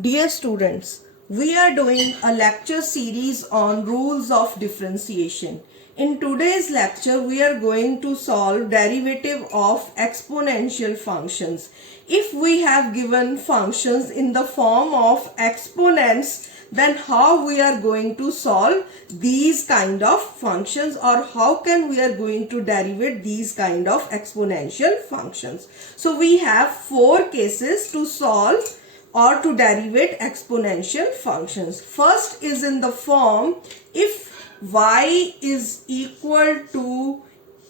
Dear students, we are doing a lecture series on rules of differentiation. In today's lecture, we are going to solve derivative of exponential functions. If we have given functions in the form of exponents, then how we are going to solve these kind of functions, or how can we are going to derivate these kind of exponential functions. So we have four cases to solve or to derivate exponential functions. First is in the form if y is equal to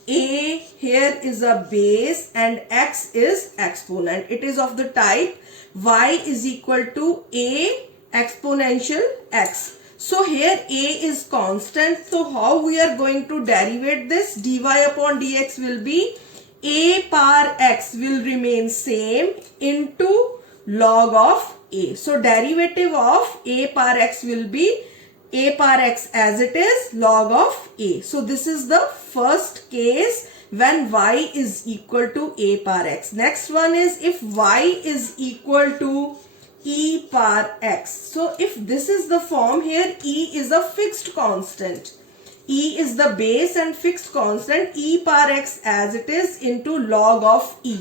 a, here is a base and x is exponent. It is of the type y is equal to a exponential x. So here a is constant. So how we are going to derivate this? Dy upon dx will be a power x will remain same into log of a. So derivative of a power x will be a power x as it is log of a. So this is the first case when y is equal to a power x. Next one is if y is equal to e power x. So if this is the form, here e is a fixed constant. E is the base and fixed constant, e power x as it is into log of e.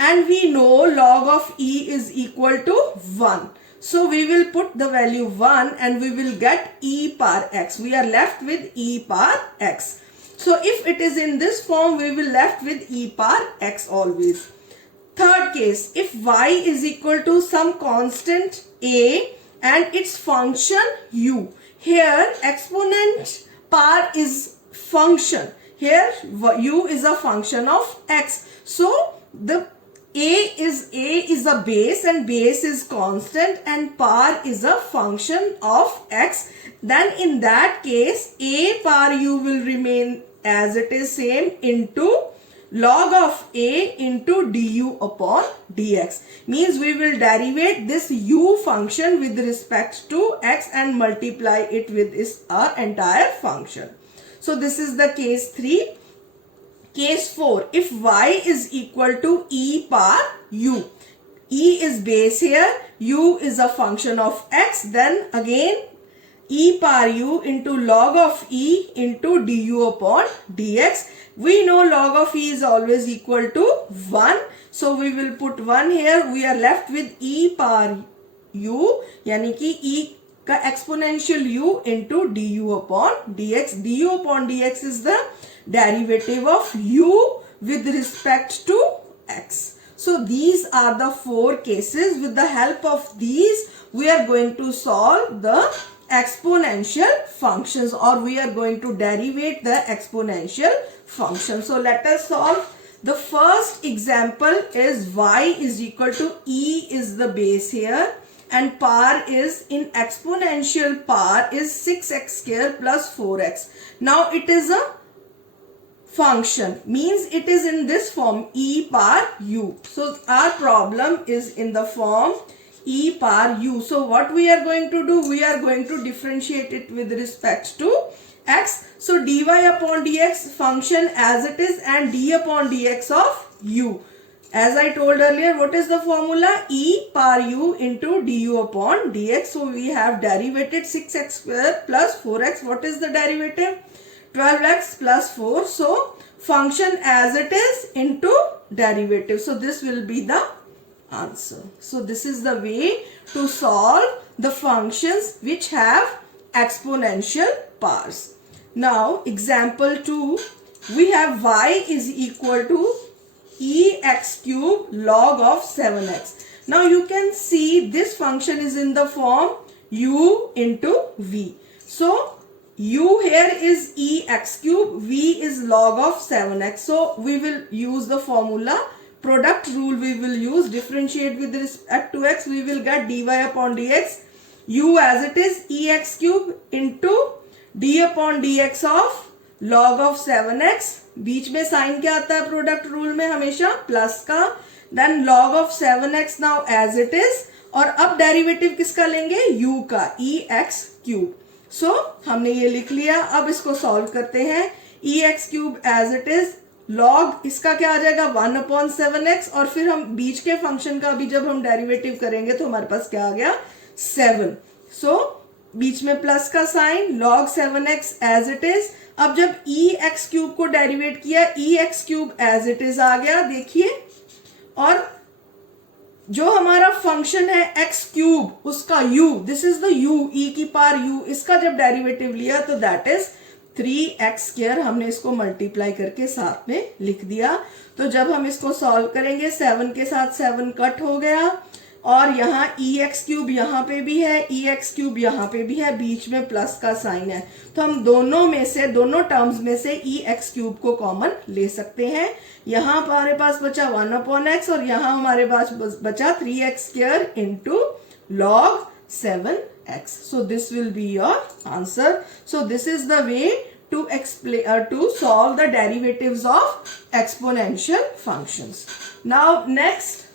And we know log of e is equal to 1. So we will put the value 1 and we will get e power x. We are left with e power x. So if it is in this form, we will left with e power x always. Third case, if y is equal to some constant a and its function u. Here exponent power is function. Here u is a function of x. So the a is a base and base is constant and power is a function of x. Then in that case a power u will remain as it is same into log of a into du upon dx. Means we will derivate this u function with respect to x and multiply it with this our entire function. So this is the case 3. Case 4, if y is equal to e power u. E is base here, u is a function of x, then again e power u into log of e into du upon dx. We know log of e is always equal to 1. So we will put 1 here. We are left with e power u, yani ki e ka exponential u into du upon dx. Du upon dx is the derivative of u with respect to x. So these are the four cases. With the help of these, we are going to solve the exponential functions, or we are going to derivate the exponential function. So let us solve. The first example is y is equal to e is the base here and power is in exponential power is 6x square plus 4x. Now it is a function, means it is in this form e power u. So our problem is in the form e power u. So what we are going to do? We are going to differentiate it with respect to x. So dy upon dx function as it is and d upon dx of u. As I told earlier, what is the formula? E power u into du upon dx. So we have derivated 6x square plus 4x. What is the derivative? 12x plus 4. So function as it is into derivative. So this will be the answer. So this is the way to solve the functions which have exponential powers. Now example 2, we have y is equal to ex cube log of 7x. Now you can see this function is in the form u into v. So u here is ex cube, v is log of 7x. So we will use the formula product rule. We will use differentiate with respect to x. We will get dy upon dx u as it is ex cube into d upon dx of log of 7x. बीच में sign क्या आता है product rule में? हमेशा plus का. Then log of 7x now as it is. और अब derivative किसका लेंगे? u का, ex क्यूब. सो हमने ये लिख लिया. अब इसको सॉल्व करते हैं. ex cube as it is log इसका क्या आ जाएगा 1/7x, और फिर हम बीच के फंक्शन का भी जब हम डेरिवेटिव करेंगे तो हमारे पास क्या आ गया 7। सो बीच में प्लस का sign, log 7x as it is. अब जब एक्स क्यूब को डेरिवेट किया, x cube as it is आ गया, देखिए। और जो हमारा फंक्शन है एक्स क्यूब, उसका u, this is the u, e⁻u, इसका जब डेरिवेटिव लिया तो दैट इज 3x²। हमने इसको मल्टीप्लाई करके साथ में लिख दिया। तो जब हम इसको सॉल्व करेंगे, 7 के साथ 7 कट हो गया, और यहाँ एक्स क्यूब यहाँ पे भी है, एक्स क्यूब यहाँ पे भी है, बीच में प्लस का साइन है। तो हम दोनों टर्म्स में से एक्स क्यूब को कॉमन ले सकते हैं। यहाँ हमारे पास बचा 1/x, और यहाँ हमारे पास बचा 3x² into log 7x. So this will be your answer. So this is the way to explain to solve the derivatives of exponential functions. Now next,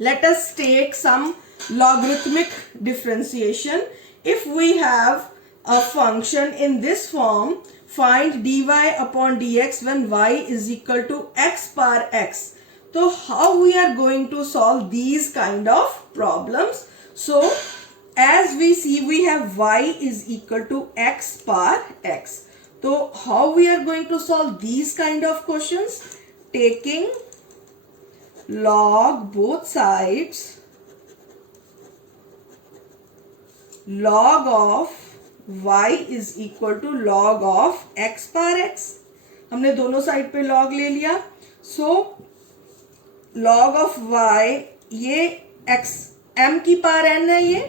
let us take some logarithmic differentiation. If we have a function in this form, find dy upon dx when y is equal to x power x. So how we are going to solve these kind of problems? So as we see, we have y is equal to x power x. So how we are going to solve these kind of questions? Taking log both sides, log of y is equal to log of x power x. हमने दोनों side पे log ले लिया। So log of y, ये x m की power n है ये,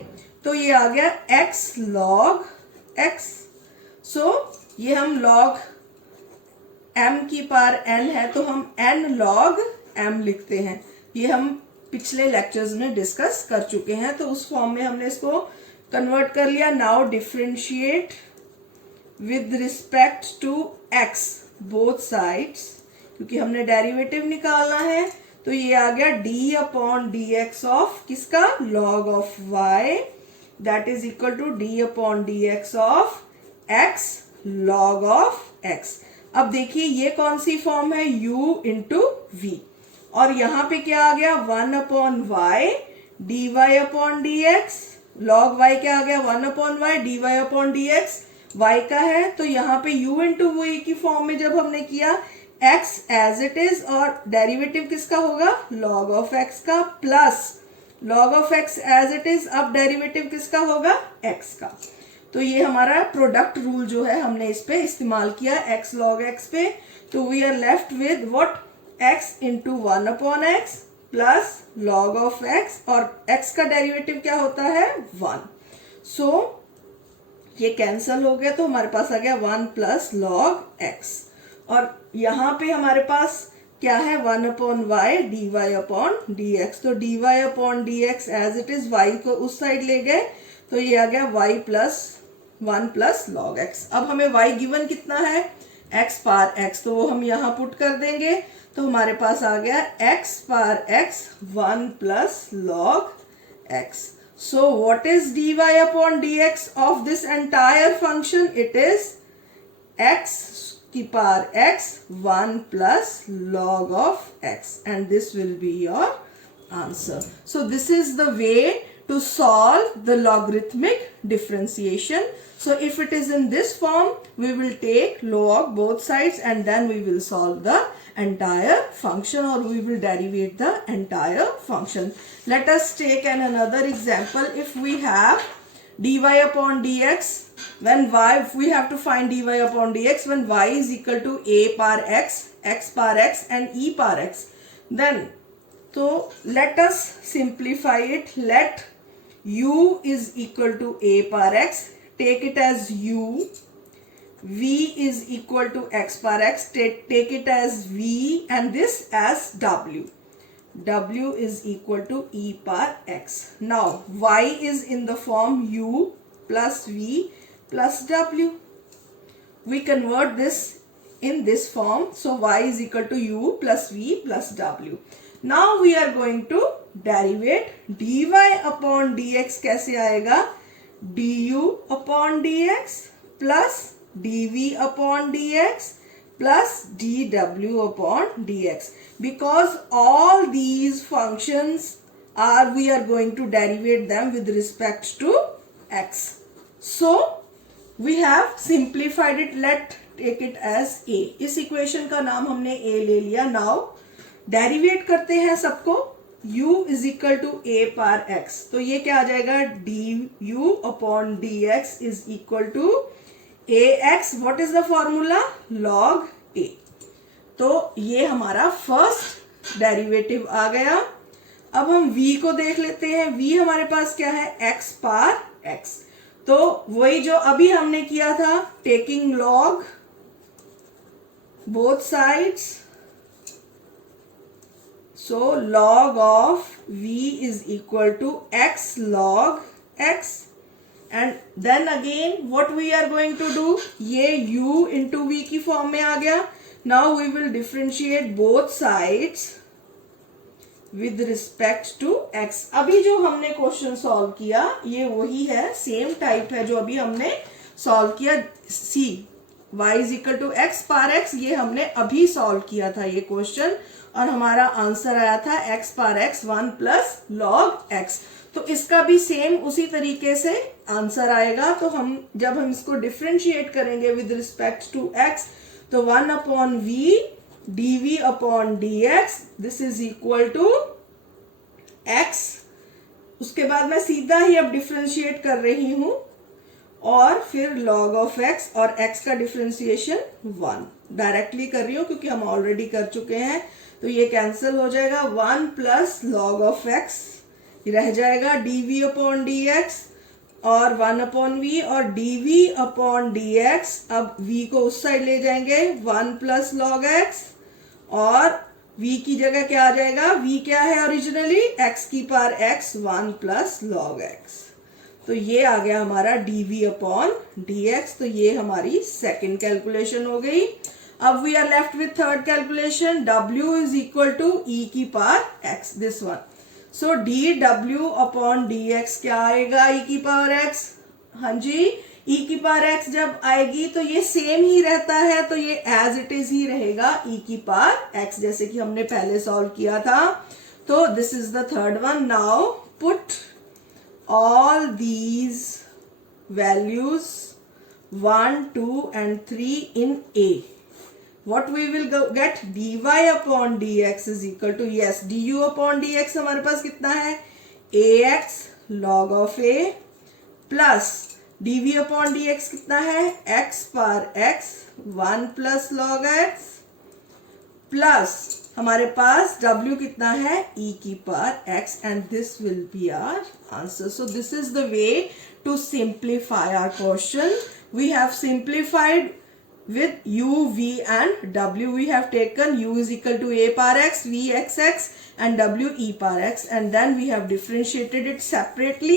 तो ये आ गया x log x. So ये हम log m की पावर n है, तो हम n log m लिखते हैं। ये हम पिछले लेक्चर्स में डिस्कस कर चुके हैं, तो उस फॉर्म में हमने इसको कन्वर्ट कर लिया। Now differentiate with respect to x both sides, क्योंकि हमने डेरिवेटिव निकालना है। तो ये आ गया d/dx ऑफ किसका, log of y, that is equal to d/dx of x log of x। अब देखिए ये कौन सी फॉर्म है, u इंटू v, और यहाँ पे क्या आ गया 1/y dy/dx, log y क्या आ गया 1/y dy/dx, y का है, तो यहाँ पे u इंटू v की फॉर्म में जब हमने किया, x एज इट इज, और डेरिवेटिव किसका होगा log ऑफ x का, plus log of x as it is, अब डेरिवेटिव किसका होगा x का। तो ये हमारा प्रोडक्ट रूल जो है हमने इस पे इस्तेमाल किया x log x पे। तो we are left with what, x into 1/x plus log of x, और x का डेरिवेटिव क्या होता है 1। सो ये कैंसल हो गया, तो हमारे पास आ गया 1 प्लस log x, और यहाँ पे हमारे पास क्या है 1/y dy/dx। तो dy/dx as it is, y को उस साइड ले गए, तो ये आ गया y plus 1 plus log x। अब हमें y गिवन कितना है x पावर x, तो वो हम यहाँ पुट कर देंगे, तो हमारे पास आ गया x power x 1 plus log x। So what is dy/dx of this entire function? It is x की power x 1 plus log of x, and this will be your answer. So this is the way to solve the logarithmic differentiation. So if it is in this form, we will take log both sides and then we will solve the entire function, or we will derivate the entire function. Let us take another example. If we have dy/dx when y, we have to find dy/dx when y is equal to a power x power x and e power x. Then so let us simplify it. Let u is equal to a power x, take it as u. V is equal to x power x, take it as v, and this as w. W is equal to e power x. Now y is in the form u plus v plus w. We convert this in this form. So y is equal to u plus v plus w. Now we are going to derivate dy/dx कैसे आएगा, du/dx plus dv/dx plus dw upon dx. Because all these functions we are going to derivate them with respect to x. So we have simplified it. Let take it as a. इस equation का नाम हमने a ले लिया. Now derivative करते हैं सबको. u is equal to a power x. तो ये क्या आ जाएगा, du upon dx is equal to ax. What is the formula, log a. तो ये हमारा फर्स्ट डेरिवेटिव आ गया. अब हम v को देख लेते हैं. v हमारे पास क्या है, x पार x. तो वही जो अभी हमने किया था, taking log both sides. So log of v is equal to x log x. And then again what we are going to do, ये u into v की फॉर्म में आ गया. Now we will differentiate both sides with respect to x. अभी जो हमने question solve किया ये वही है, सेम टाइप है जो अभी हमने सॉल्व किया. c y is equal to x power x, ये हमने अभी सॉल्व किया था ये क्वेश्चन, और हमारा आंसर आया था x पार x 1 प्लस लॉग x. तो इसका भी सेम उसी तरीके से आंसर आएगा. तो हम जब हम इसको डिफरेंशिएट करेंगे विद रिस्पेक्ट टू x, तो 1 upon v dv upon dx this is equal to x. उसके बाद मैं सीधा ही अब डिफरेंशिएट कर रही हूं, और फिर log ऑफ x, और x का डिफरेंशिएशन 1 डायरेक्टली कर रही हूं क्योंकि हम ऑलरेडी कर चुके हैं. तो ये कैंसिल हो जाएगा. 1 प्लस log ऑफ x रह जाएगा dv अपॉन dx, और 1 अपॉन v, और dv अपॉन dx. अब v को उस साइड ले जाएंगे, 1 प्लस log x, और v की जगह क्या आ जाएगा, v क्या है ओरिजिनली, x की power x 1 plus log x. तो ये आ गया हमारा dv अपॉन dx. तो ये हमारी सेकंड कैलकुलेशन हो गई. अब we are left with third calculation. w is equal to e की power x, this one. So dw upon dx क्या आएगा, e की पावर x. हाँ जी, e की पावर x जब आएगी तो ये सेम ही रहता है, तो ये एज इट इज ही रहेगा e की पावर x, जैसे कि हमने पहले सॉल्व किया था. तो this is the third one. Now put all these values 1, 2 and 3 in A. What we will get, dy upon dx is equal to, yes, du upon dx हमारे पास कितना है, ax log of a, plus dv upon dx कितना है, x power x 1 plus log x, plus हमारे पास w कितना है, e की power x, and this will be our answer. So this is the way to simplify our question. We have simplified with u, v and w. We have taken u is equal to a power x, v xx and w e power x, and then we have differentiated it separately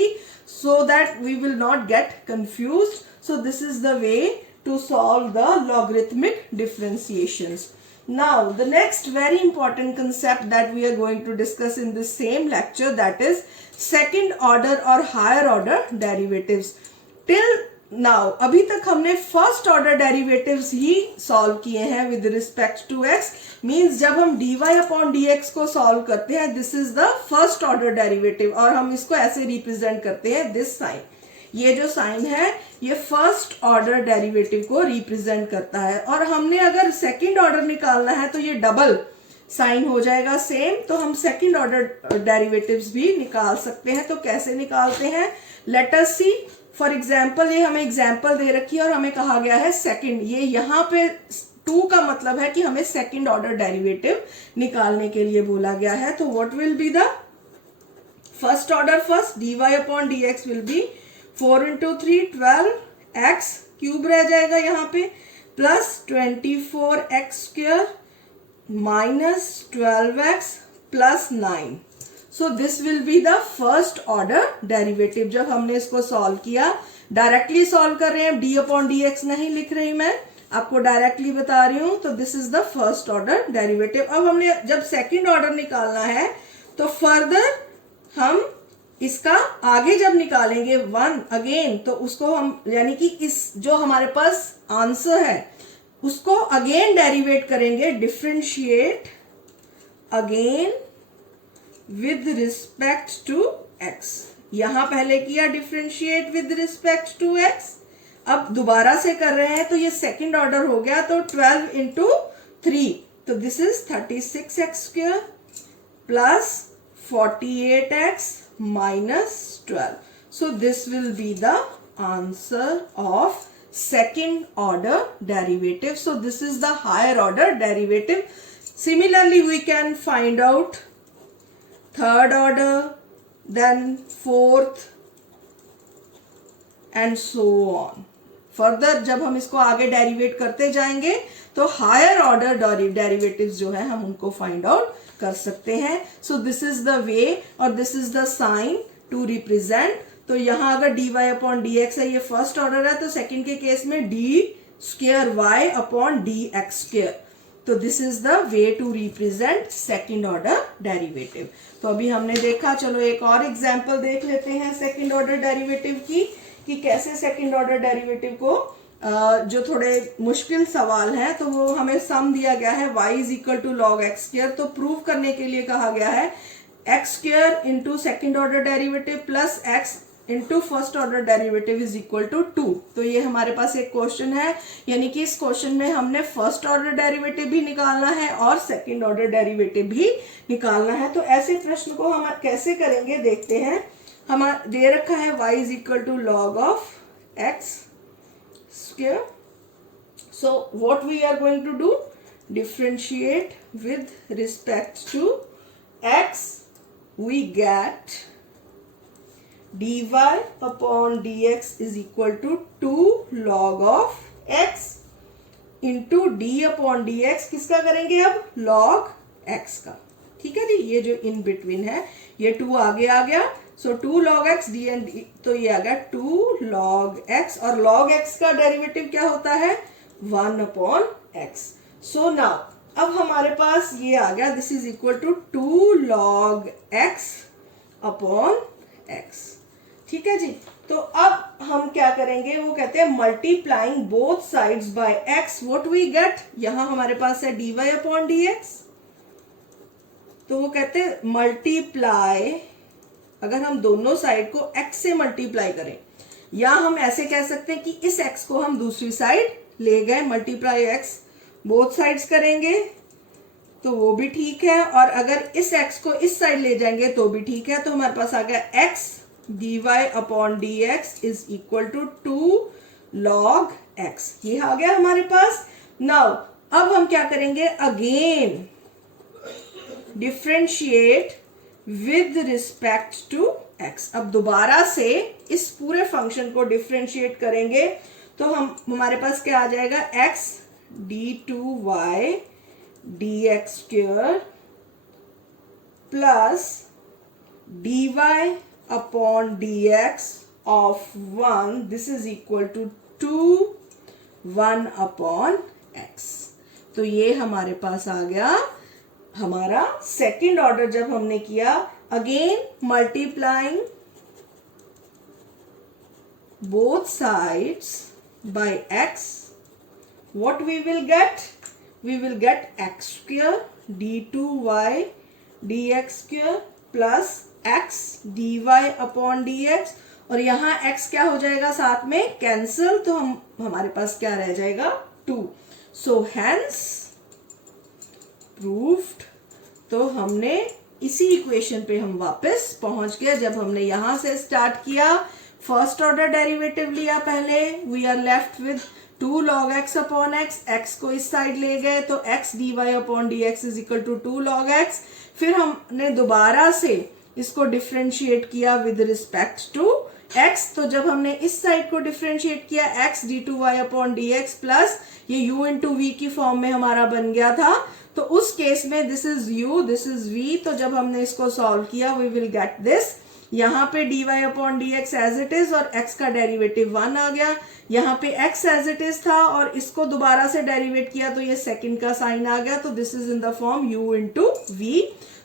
so that we will not get confused. So this is the way to solve the logarithmic differentiations. Now the next very important concept that we are going to discuss in this same lecture, that is second order or higher order derivatives. Till now अभी तक हमने first order derivatives ही solve किए हैं with respect to x. Means जब हम dy upon dx को solve करते हैं, this is the first order derivative, और हम इसको ऐसे रिप्रेजेंट करते हैं, दिस साइन. ये जो साइन है ये फर्स्ट ऑर्डर डेरिवेटिव को रिप्रेजेंट करता है. और हमने अगर सेकेंड ऑर्डर निकालना है तो ये डबल साइन हो जाएगा सेम. तो हम सेकेंड ऑर्डर डेरिवेटिव्स भी निकाल सकते हैं. तो कैसे निकालते हैं, let us see. For example ये हमें एग्जाम्पल दे रखी है और हमें कहा गया है सेकंड. ये यहाँ पे 2 का मतलब है कि हमें सेकंड ऑर्डर डेरिवेटिव निकालने के लिए बोला गया है. तो what will be the first order, first dy upon dx will be 4 into 3 12 x cube रह जाएगा यहाँ पे, plus 24x square minus 12x plus 9. So this will be the first order derivative. जब हमने इसको सॉल्व किया, डायरेक्टली सॉल्व कर रहे हैं, d अपॉन dx नहीं लिख रही मैं, आपको डायरेक्टली बता रही हूं. तो this is the first order derivative. अब हमने जब सेकंड ऑर्डर निकालना है तो फर्दर हम इसका आगे जब निकालेंगे 1 अगेन, तो उसको हम यानी कि इस जो हमारे पास आंसर है उसको अगेन डेरिवेट करेंगे, differentiate again with respect to x. यहां पहले किया differentiate with respect to x, अब दोबारा से कर रहे हैं तो ये सेकंड ऑर्डर हो गया, तो 12 इंटू 3, तो this is 36x square plus 48x minus 12. So this will be the answer of second order derivative. So this is the higher order derivative. Similarly, we can find out third order, then fourth and so on. Further जब हम इसको आगे derivative करते जाएंगे तो higher order derivatives जो है हम उनको फाइंड आउट कर सकते हैं. So this is the way और this is the sign to represent. तो यहां अगर dy अपॉन dx है, ये फर्स्ट ऑर्डर है, तो सेकंड के केस में d square y upon dx square. तो this is the way to represent second order derivative. तो अभी हमने देखा, चलो एक और एग्जांपल देख लेते हैं सेकंड ऑर्डर डेरिवेटिव की, कि कैसे सेकंड ऑर्डर डेरिवेटिव को जो थोड़े मुश्किल सवाल हैं, तो वो हमें सम दिया गया है y is equal to log x square. तो प्रूव करने के लिए कहा गया है x square into second order derivative plus x into first order derivative is equal to 2. तो ये हमारे पास एक क्वेश्चन है, यानी कि इस क्वेश्चन में हमने फर्स्ट ऑर्डर डेरिवेटिव भी निकालना है और सेकेंड ऑर्डर डेरिवेटिव भी निकालना है. तो ऐसे प्रश्न को हम कैसे करेंगे देखते हैं. हम दे रखा है y is equal to log of x square. So what we are going to do? Differentiate with respect to x. We get dy upon dx is equal to 2 log of x into d upon dx किसका करेंगे अब? log x का. ठीक है जी, ये जो in between है ये 2 आगे आ गया. सो 2 log x d and d, तो ये आ गया 2 log x, और log x का डेरिवेटिव क्या होता है? 1 अपॉन x. सो नाउ अब हमारे पास ये आ गया, this is equal to 2 log x upon x. ठीक है जी. तो अब हम क्या करेंगे, वो कहते हैं multiplying both sides by x, what we get. यहां हमारे पास है dy अपॉन dx, तो वो कहते हैं मल्टीप्लाई, अगर हम दोनों साइड को x से मल्टीप्लाई करें, या हम ऐसे कह सकते हैं कि इस x को हम दूसरी साइड ले गए, मल्टीप्लाई x बोथ साइड्स करेंगे तो वो भी ठीक है, और अगर इस x को इस साइड ले जाएंगे तो भी ठीक है. तो हमारे पास आ गया x dy upon dx is equal to 2 log x. ये आ गया हमारे पास. नाउ अब हम क्या करेंगे, again differentiate with respect to x. अब दोबारा से इस पूरे फंक्शन को डिफरेंशिएट करेंगे तो हमारे पास क्या आ जाएगा, x d2y dx square plus dy upon dx of 1, this is equal to 2 1 upon x. तो ये हमारे पास आ गया हमारा सेकेंड ऑर्डर. जब हमने किया again multiplying both sides by x, what we will get? We will get x square d2y dx square plus x dy upon dx, और यहाँ x क्या हो जाएगा साथ में कैंसिल, तो हमारे पास क्या रह जाएगा 2. So hence proved. तो हमने इसी इक्वेशन पे हम वापस पहुंच गए. जब हमने यहां से स्टार्ट किया, फर्स्ट ऑर्डर डेरिवेटिव लिया पहले, we are left with 2 log x upon x, x को इस साइड ले गए तो x dy upon dx is equal to 2 log x. फिर हमने दोबारा से इसको डिफरेंशिएट किया विद रिस्पेक्ट टू x. तो जब हमने इस साइड को डिफरेंशिएट किया, x d2y upon dx plus ये u इंटू वी की फॉर्म में हमारा बन गया था, तो उस केस में this is u, this is v. तो जब हमने इसको सॉल्व किया, वी विल गेट दिस. यहाँ पे dy upon dx as it is और x का डेरिवेटिव 1 आ गया. यहाँ पे x एज इट इज था और इसको दोबारा से डेरिवेट किया तो ये सेकंड का साइन आ गया. तो this is in the form u into v.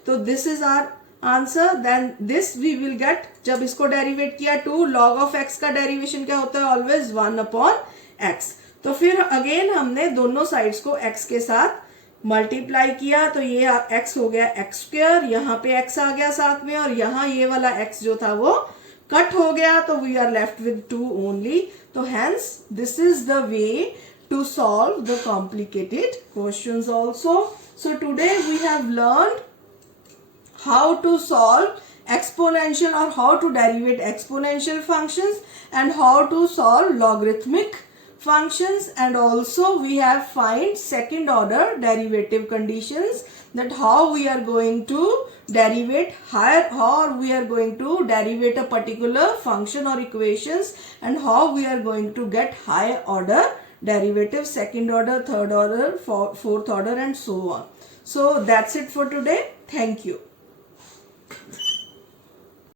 तो this is our answer. Then this we will get, जब इसको डेरिवेट किया 2 log ऑफ x का डेरिवेशन क्या होता है, ऑलवेज 1 अपॉन x. तो फिर अगेन हमने दोनों साइड्स को x के साथ मल्टीप्लाई किया, तो ये x हो गया x स्क्वायर, यहाँ पे x आ गया साथ में, और यहाँ ये वाला x जो था वो कट हो गया, तो we are left with 2 only. तो hence this is the way to solve the complicated questions also. So today we have learned how to solve exponential or how to derivate exponential functions and how to solve logarithmic functions, and also we have find second order derivative conditions, that how we are going to derivate higher, how we are going to derivate a particular function or equations, and how we are going to get higher order derivative, second order, third order, fourth order, and so on. So that's it for today. Thank you.